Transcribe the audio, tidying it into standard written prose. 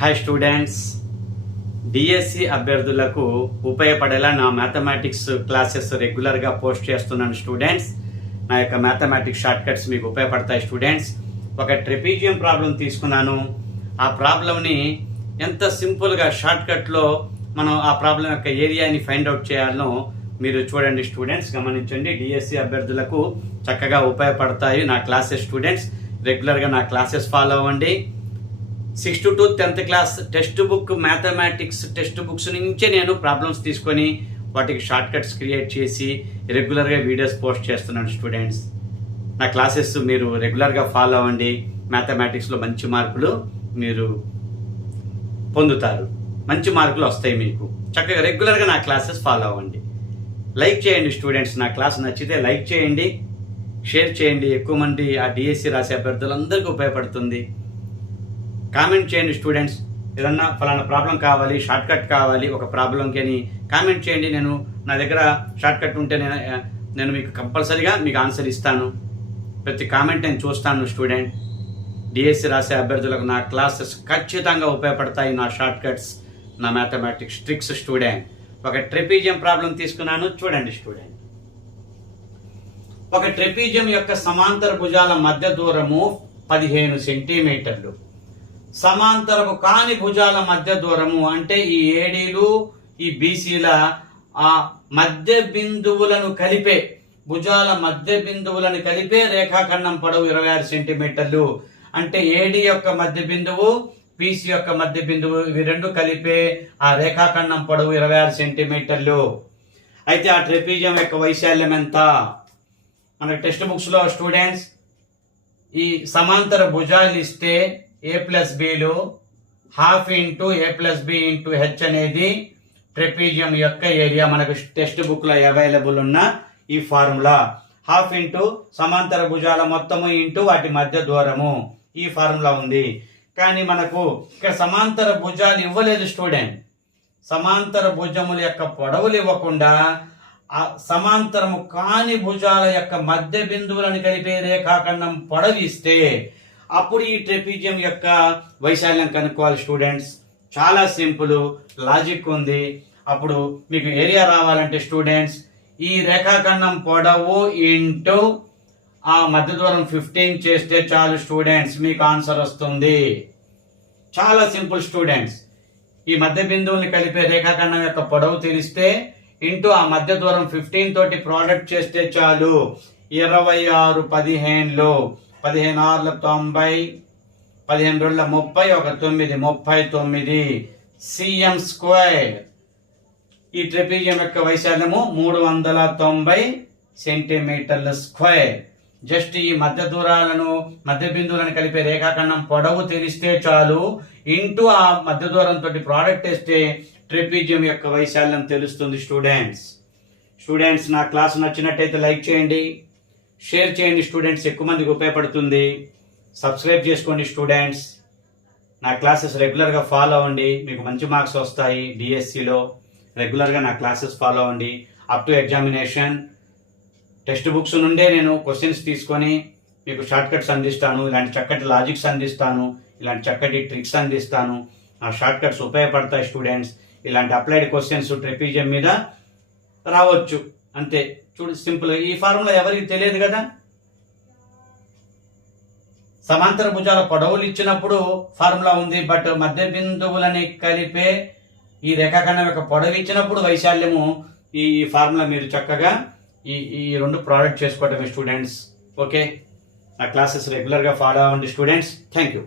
Hi students, DSC అభ్యర్థులకు ఉపయోగపడేలా నా మ్యాథమెటిక్స్ క్లాసెస్ రెగ్యులర్గా పోస్ట్ చేస్తున్నాను స్టూడెంట్స్. నా యొక్క మ్యాథమెటిక్స్ షార్ట్ కట్స్ మీకు ఉపయోగపడతాయి స్టూడెంట్స్. ఒక ట్రెపీజియం ప్రాబ్లం తీసుకున్నాను. ఆ ప్రాబ్లంని ఎంత సింపుల్గా షార్ట్ కట్లో మనం ఆ ప్రాబ్లం యొక్క ఏరియాని ఫైండ్ అవుట్ చేయాలనో మీరు చూడండి స్టూడెంట్స్, గమనించండి. డిఎస్సి అభ్యర్థులకు చక్కగా ఉపయోగపడతాయి నా క్లాసెస్ స్టూడెంట్స్. రెగ్యులర్గా నా క్లాసెస్ ఫాలో అవ్వండి. 6th to 10th class text book mathematics text books నుంచే నేను ప్రాబ్లమ్స్ తీసుకొని వాటికి షార్ట్ కట్స్ క్రియేట్ చేసి రెగ్యులర్గా వీడియోస్ పోస్ట్ చేస్తున్నాను స్టూడెంట్స్. నా క్లాసెస్ మీరు రెగ్యులర్గా ఫాలో అవ్వండి. మ్యాథమెటిక్స్లో మంచి మార్కులు మీరు పొందుతారు, మంచి మార్కులు వస్తాయి మీకు. చక్కగా రెగ్యులర్గా నా క్లాసెస్ ఫాలో అవ్వండి. లైక్ చేయండి స్టూడెంట్స్. నా క్లాస్ నచ్చితే లైక్ చేయండి, షేర్ చేయండి. ఎక్కువ మంది ఆ డిఎస్సి రాసే అభ్యర్థులందరికీ ఉపయోగపడుతుంది. కామెంట్ చేయండి స్టూడెంట్స్. ఏదన్నా ఫలానా ప్రాబ్లం కావాలి, షార్ట్ కట్ కావాలి ఒక ప్రాబ్లంకి అని కామెంట్ చేయండి. నా దగ్గర షార్ట్ కట్ ఉంటే నేను మీకు కంపల్సరీగా మీకు ఆన్సర్ ఇస్తాను. ప్రతి కామెంట్ నేను చూస్తాను స్టూడెంట్. డిఎస్సి రాసే అభ్యర్థులకు నా క్లాసెస్ ఖచ్చితంగా ఉపయోగపడతాయి. నా షార్ట్ కట్స్, నా మ్యాథమెటిక్స్ ట్రిక్స్ స్టూడెంట్. ఒక ట్రెపీజియం ప్రాబ్లం తీసుకున్నాను, చూడండి స్టూడెంట్. ఒక ట్రెపీజియం యొక్క సమాంతర భుజాల మధ్య దూరము 15 సెంటీమీటర్లు. సమాంతరపు కాని భుజాల మధ్య దూరము అంటే ఈ ఏడీలు ఈ బీసీల ఆ మధ్య బిందువులను కలిపే భుజాల మధ్య బిందువులను కలిపే రేఖాఖండం పొడవు 26 సెంటీమీటర్లు. అంటే ఏడీ యొక్క మధ్య బిందువు, బీసీ యొక్క మధ్య బిందువు, ఇవి రెండు కలిపే ఆ రేఖాఖండం పొడవు 26 సెంటీమీటర్లు. అయితే ఆ ట్రెపీజియం యొక్క వైశాల్యం ఎంత? మనకి టెక్స్ట్ బుక్స్ లో స్టూడెంట్స్ ఈ సమాంతర భుజాలు ఇస్తే a+bలు ½ ఇంటూ a+b ఇంటూ h అనేది ట్రెపీజియం యొక్క ఏరియా. మనకు టెక్స్ట్ బుక్ లో అవైలబుల్ ఉన్న ఈ ఫార్ములా ½ ఇంటూ సమాంతర భుజాల మొత్తము ఇంటూ వాటి మధ్య దూరము, ఈ ఫార్ములా ఉంది. కానీ మనకు ఇక్కడ సమాంతర భుజాలు ఇవ్వలేదు స్టూడెంట్. సమాంతర భుజముల యొక్క పొడవులు ఇవ్వకుండా ఆ సమాంతరము కాని భుజాల యొక్క మధ్య బిందువులను కలిపే రేఖాఖండం పొడవు ఇస్తే అప్పుడు ఈ ట్రెపీజియం యొక్క వైశాల్యం కనుక్కోవాలి స్టూడెంట్స్. చాలా సింపుల్ లాజిక్ ఉంది. అప్పుడు మీకు ఏరియా రావాలంటే స్టూడెంట్స్ ఈ రేఖాఖండం పొడవు ఇంటూ ఆ మధ్య దూరం 15 చేస్తే చాలు స్టూడెంట్స్, మీకు ఆన్సర్ వస్తుంది. చాలా సింపుల్ స్టూడెంట్స్. ఈ మధ్య బిందువుల్ని కలిపే రేఖాఖండం యొక్క పొడవు తెలిస్తే ఇంటూ ఆ మధ్య దూరం 15 తోటి ప్రోడక్ట్ చేస్తే చాలు. 26 15లో 15 6 90, 15 2 30, 1 9 39 cm స్క్వేర్. ఈ ట్రెపీజియం యొక్క వైశాల్యము 390 సెంటీమీటర్ల స్క్వేర్. జస్ట్ ఈ మధ్య బిందువులను కలిపే రేఖాఖండం పొడవు తెలిస్తే చాలు. ఇంటూ ఆ మధ్య దూరంతో ప్రోడక్ట్ వేస్తే ట్రెపీజియం యొక్క వైశాల్యం తెలుస్తుంది స్టూడెంట్స్. నా క్లాస్ నచ్చినట్టయితే లైక్ చేయండి, షేర్ చేయండి స్టూడెంట్స్. ఎక్కువ మందికి ఉపయోగపడుతుంది. సబ్స్క్రైబ్ చేసుకోండి స్టూడెంట్స్. నా క్లాసెస్ రెగ్యులర్గా ఫాలో అవ్వండి, మీకు మంచి మార్క్స్ వస్తాయి. డిఎస్సిలో రెగ్యులర్గా నా క్లాసెస్ ఫాలో అవ్వండి. Up to examination text books నుండే నేను క్వశ్చన్స్ తీసుకొని మీకు షార్ట్ కట్స్ అందిస్తాను. ఇలాంటి చక్కటి లాజిక్స్ అందిస్తాను, ఇలాంటి చక్కటి ట్రిక్స్ అందిస్తాను. ఆ షార్ట్ కట్స్ ఉపయోగపడతాయి స్టూడెంట్స్. ఇలాంటి అప్లైడ్ క్వశ్చన్స్ ట్రెపీజియం మీద రావచ్చు అంతే. చూడు సింపుల్. ఈ ఫార్ములా ఎవరికి తెలియదు కదా. సమాంతర భుజాల పొడవులు ఇచ్చినప్పుడు ఫార్ములా ఉంది, బట్ మధ్య బిందువులని కలిపే ఈ రేఖాఖండం యొక్క పొడవు ఇచ్చినప్పుడు వైశాల్యము ఈ ఫార్ములా మీరు చక్కగా ఈ రెండు ప్రోడక్ట్ చేసుకోవటమే స్టూడెంట్స్. ఓకే, నా క్లాసెస్ రెగ్యులర్గా ఫాలో అవ్వండి స్టూడెంట్స్. Thank you.